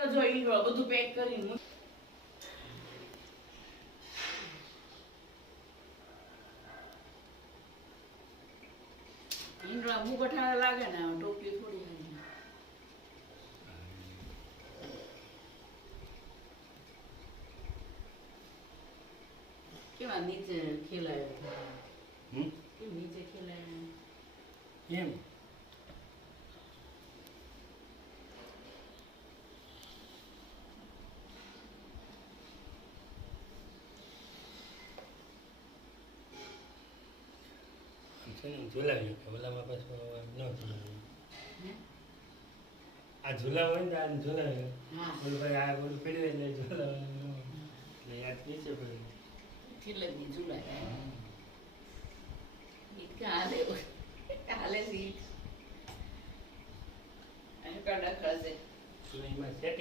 તો જો ઈંડો બધું પેક કરીને ઈંડો મુગઠા લાગે ને ટોપલી થોડી હારી કેવા નીચે ખેલાય કેમ નીચે ખેલાય એમ ઝુલાવ્યું કે ઓલામાં પાછું ન ઝુલાવ્યું આ ઝુલાવ હોય ને આ ઝુલાવ્યું બોલું ભાઈ આ બોલું પીડ્યું એટલે ઝુલાવ્યું એટલે યાદ નીચે પડ્યું ઠીલની ઝુલાય ઈટ હાલે હાલે સીટ કડક હશે એમાં સેટ